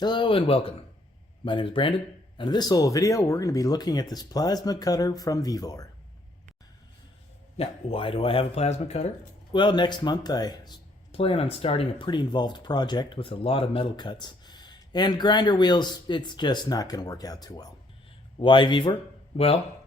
Hello and welcome. My name is Brandon, and in this little video we're going to be looking at this plasma cutter from Vevor. Now, why do I have a plasma cutter? Well, next month I plan on starting a pretty involved project with a lot of metal cuts, and grinder wheels, it's just not going to work out too well. Why Vevor? Well,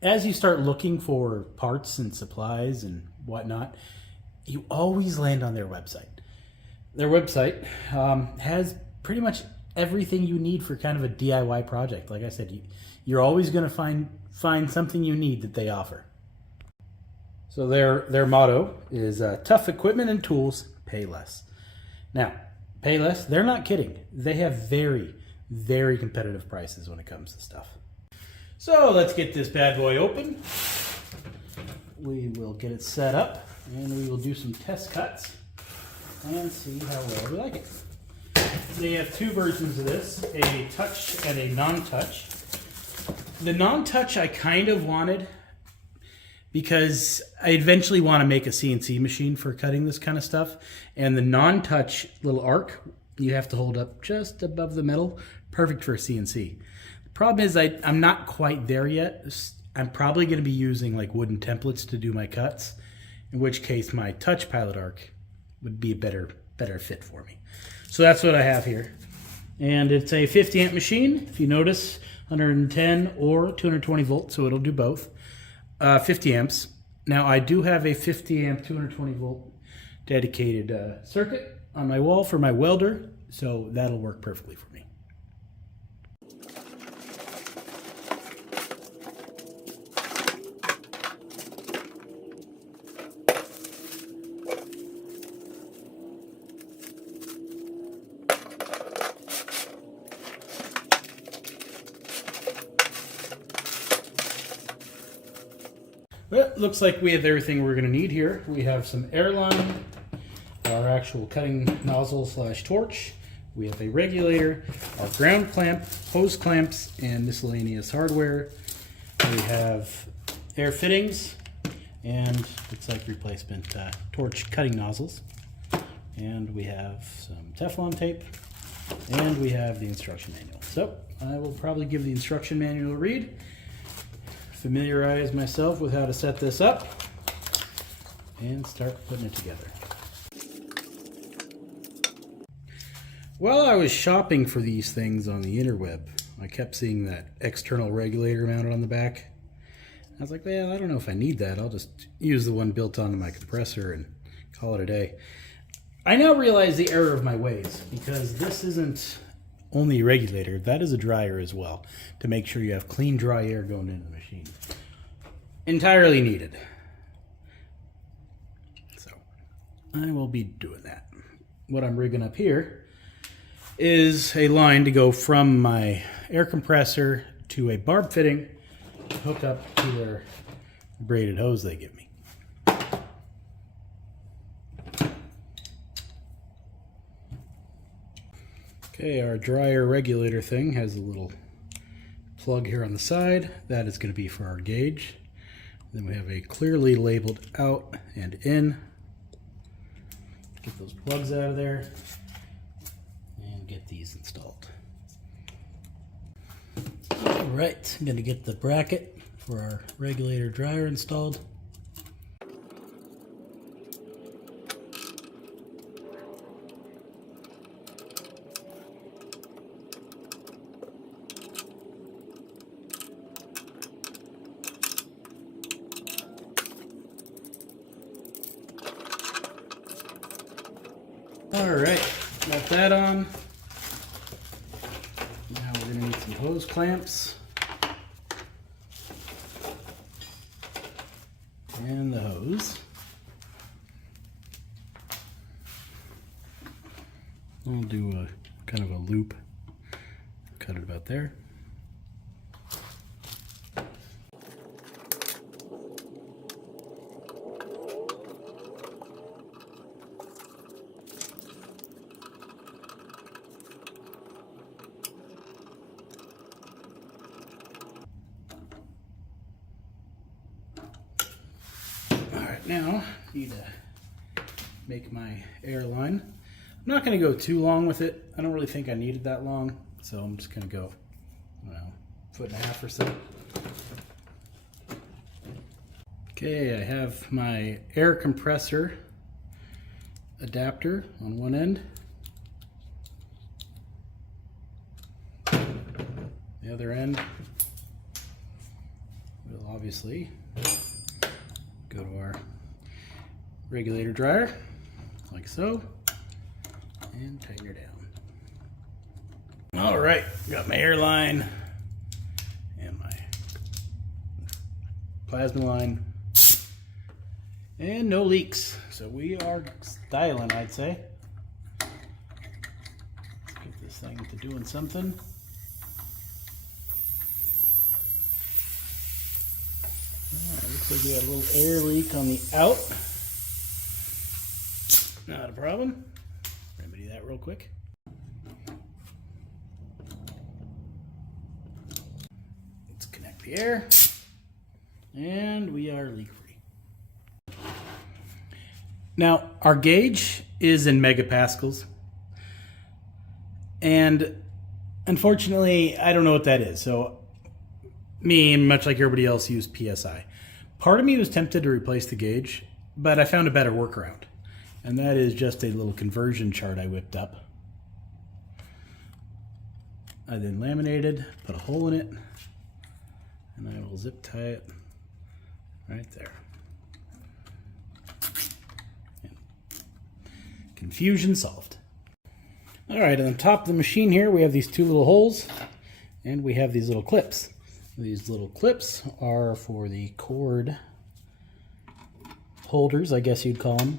as you start looking for parts and supplies and whatnot, you always land on their website. Their website has pretty much everything you need for kind of a DIY project. Like I said, you're always going to find something you need that they offer. So their motto is tough equipment and tools, pay less. Now, pay less, they're not kidding. They have very, very competitive prices when it comes to stuff. So let's get this bad boy open. We will get it set up and we will do some test cuts and see how well we like it. They have two versions of this, a touch and a non-touch. The non-touch I kind of wanted because I eventually want to make a CNC machine for cutting this kind of stuff. And the non-touch little arc, you have to hold up just above the metal, perfect for a CNC. The problem is I'm not quite there yet. I'm probably going to be using like wooden templates to do my cuts, in which case my touch pilot arc would be a better fit for me. So that's what I have here. And it's a 50 amp machine. If you notice, 110 or 220 volts, so it'll do both. 50 amps. Now I do have a 50 amp 220 volt dedicated circuit on my wall for my welder, so that'll work perfectly for me. Well, it looks like we have everything we're going to need here. We have some airline, our actual cutting nozzle / torch. We have a regulator, our ground clamp, hose clamps, and miscellaneous hardware. We have air fittings, and looks like replacement torch cutting nozzles. And we have some Teflon tape, and we have the instruction manual. So I will probably give the instruction manual a read, familiarize myself with how to set this up, and start putting it together. While I was shopping for these things on the interweb, I kept seeing that external regulator mounted on the back. I was like, well, I don't know if I need that. I'll just use the one built onto my compressor and call it a day. I now realize the error of my ways, because this isn't only a regulator, that is a dryer as well, to make sure you have clean, dry air going into the machine. Entirely needed. So I will be doing that. What I'm rigging up here is a line to go from my air compressor to a barb fitting to hook up to their braided hose they give me. Okay, our dryer regulator thing has a little plug here on the side. That is going to be for our gauge. Then we have a clearly labeled out and in. Get those plugs out of there and get these installed. All right, I'm going to get the bracket for our regulator dryer installed. Alright, got that on. Now we're going to need some hose clamps. And the hose. I'll do a kind of a loop. Cut it about there. Now, need to make my airline. I'm not going to go too long with it. I don't really think I needed that long, so I'm just going to go, I don't know, 1.5 feet or so. Okay, I have my air compressor adapter on one end. The other end will obviously go to our regulator dryer, like so, and tighten her down. All right, got my air line and my plasma line, and no leaks, so we are styling, I'd say. Let's get this thing to doing something. Alright, looks like we got a little air leak on the out. Not a problem. Remedy that real quick. Let's connect the air. And we are leak free. Now, our gauge is in megapascals. And unfortunately, I don't know what that is. So me, much like everybody else, use PSI. Part of me was tempted to replace the gauge, but I found a better workaround. And that is just a little conversion chart I whipped up. I then laminated, put a hole in it, and I will zip tie it right there. Confusion solved. All right, on the top of the machine here, we have these two little holes, and we have these little clips. These little clips are for the cord holders, I guess you'd call them.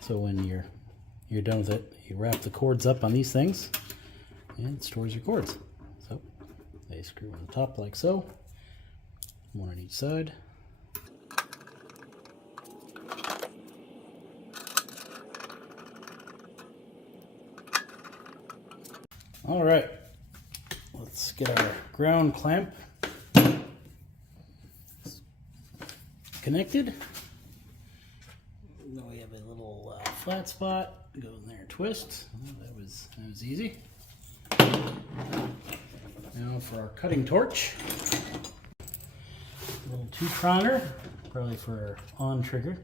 So when you're done with it, you wrap the cords up on these things, and it stores your cords. So they screw on the top like so, one on each side. All right, let's get our ground clamp connected. Then we have a little flat spot. Go in there and twist. Oh, that was easy. Now for our cutting torch. A little 2-proner, probably for our on trigger.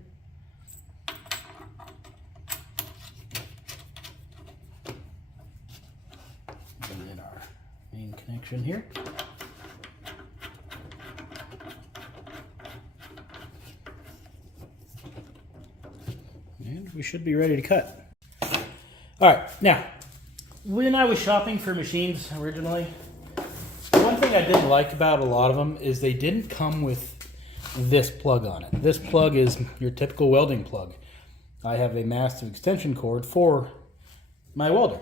And then our main connection here. And we should be ready to cut. All right, now, when I was shopping for machines originally, one thing I didn't like about a lot of them is they didn't come with this plug on it. This plug is your typical welding plug. I have a massive extension cord for my welder.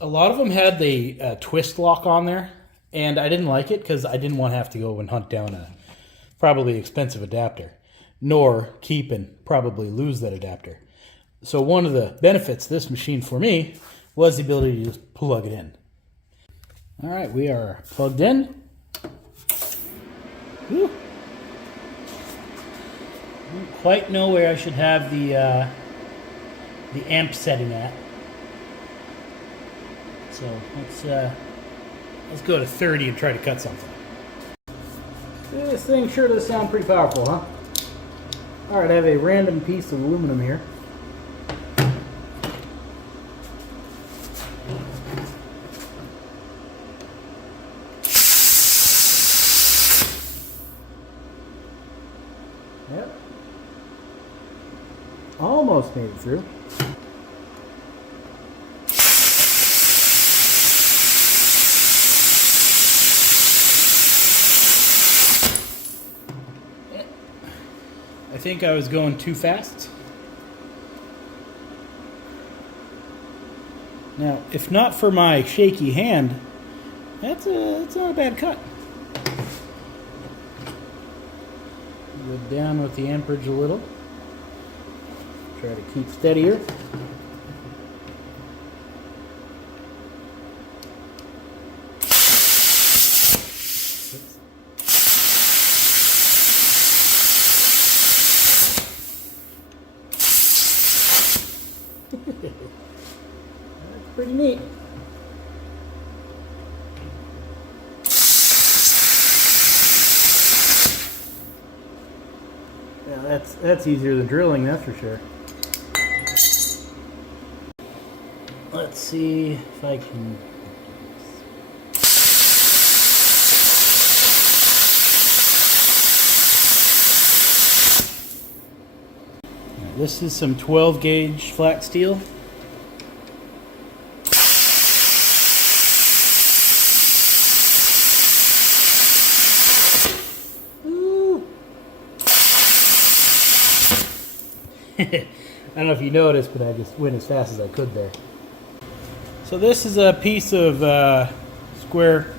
A lot of them had the twist lock on there, and I didn't like it because I didn't want to have to go and hunt down a probably expensive adapter, nor keep and probably lose that adapter. So one of the benefits of this machine for me was the ability to just plug it in. All right, we are plugged in. Whew. I don't quite know where I should have the amp setting at. So let's go to 30 and try to cut something. This thing sure does sound pretty powerful, huh? All right, I have a random piece of aluminum here. Yep. Almost made it through. I think I was going too fast. Now, if not for my shaky hand, that's not a bad cut. Go down with the amperage a little. Try to keep steadier. pretty neat. Yeah, that's easier than drilling, that's for sure. Let's see if I can. This is some 12 gauge flat steel. Ooh. I don't know if you noticed, but I just went as fast as I could there. So this is a piece of square.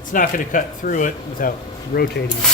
It's not going to cut through it without rotating it.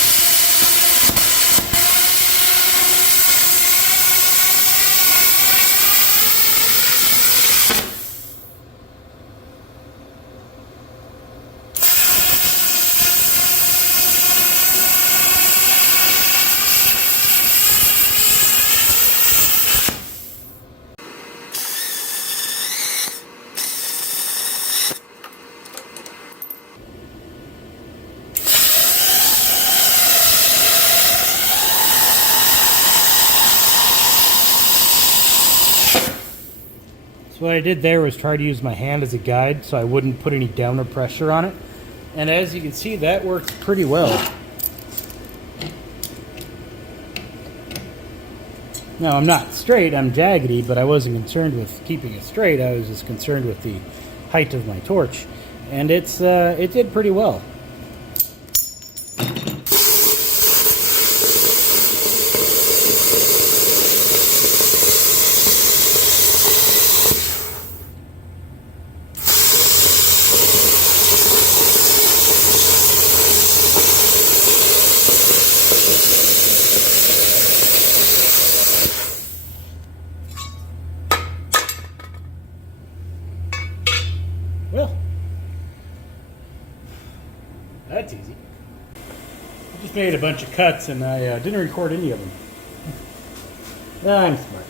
So what I did there was try to use my hand as a guide so I wouldn't put any downward pressure on it. And as you can see, that works pretty well. Now I'm not straight, I'm jaggedy, but I wasn't concerned with keeping it straight. I was just concerned with the height of my torch. And it did pretty well. Well, that's easy. I just made a bunch of cuts and I didn't record any of them. I'm smart.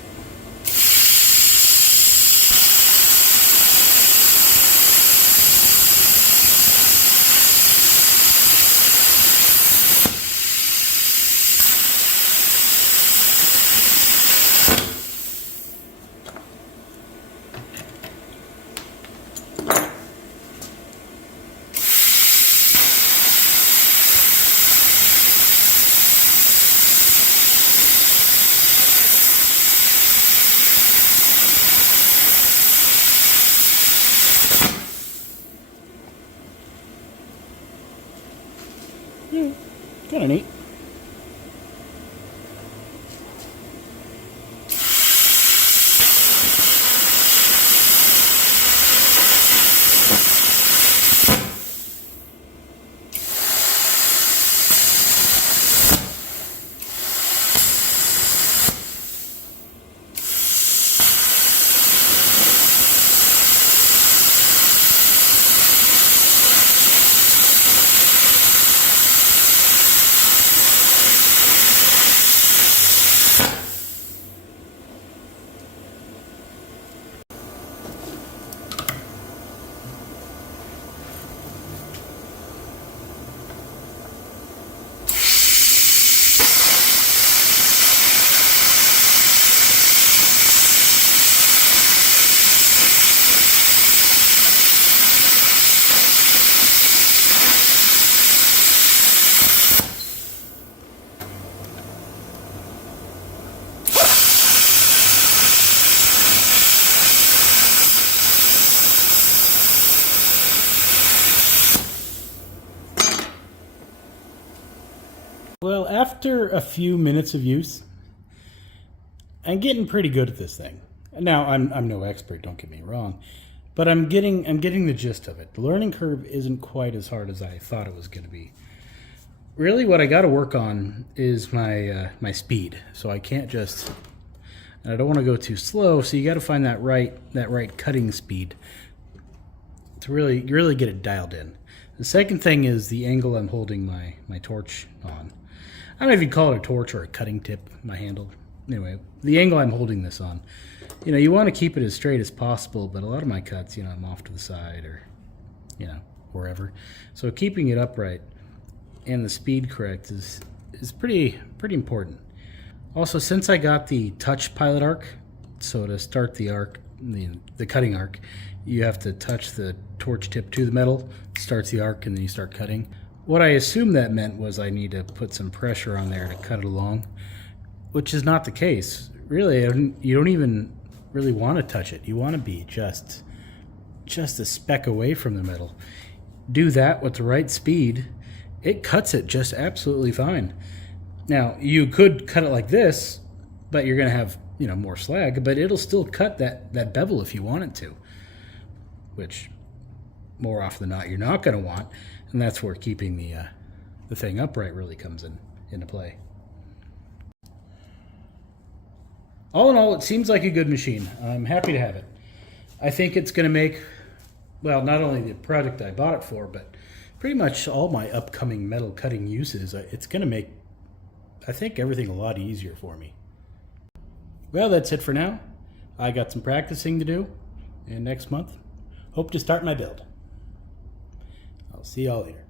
Yeah, kind of neat. Well, after a few minutes of use, I'm getting pretty good at this thing. Now, I'm no expert, don't get me wrong, but I'm getting the gist of it. The learning curve isn't quite as hard as I thought it was going to be. Really, what I got to work on is my my speed. So I can't just, and I don't want to go too slow. So you got to find that right cutting speed to really get it dialed in. The second thing is the angle I'm holding my torch on. I don't know if you'd call it a torch or a cutting tip, my handle. Anyway, the angle I'm holding this on. You want to keep it as straight as possible, but a lot of my cuts, I'm off to the side or, wherever. So keeping it upright and the speed correct is pretty important. Also, since I got the touch pilot arc, so to start the arc, the cutting arc, you have to touch the torch tip to the metal, starts the arc, and then you start cutting. What I assumed that meant was I need to put some pressure on there to cut it along, which is not the case. Really, you don't even really want to touch it. You want to be just a speck away from the metal. Do that with the right speed, it cuts it just absolutely fine. Now, you could cut it like this, but you're going to have, more slag, but it'll still cut that bevel if you want it to, which more often than not you're not going to want, and that's where keeping the thing upright really comes into play. All in all, it seems like a good machine. I'm happy to have it. I think it's going to make, well, not only the product I bought it for, but pretty much all my upcoming metal cutting uses. It's going to make, I think, everything a lot easier for me. Well, that's it for now. I got some practicing to do, and next month, hope to start my build. I'll see y'all later.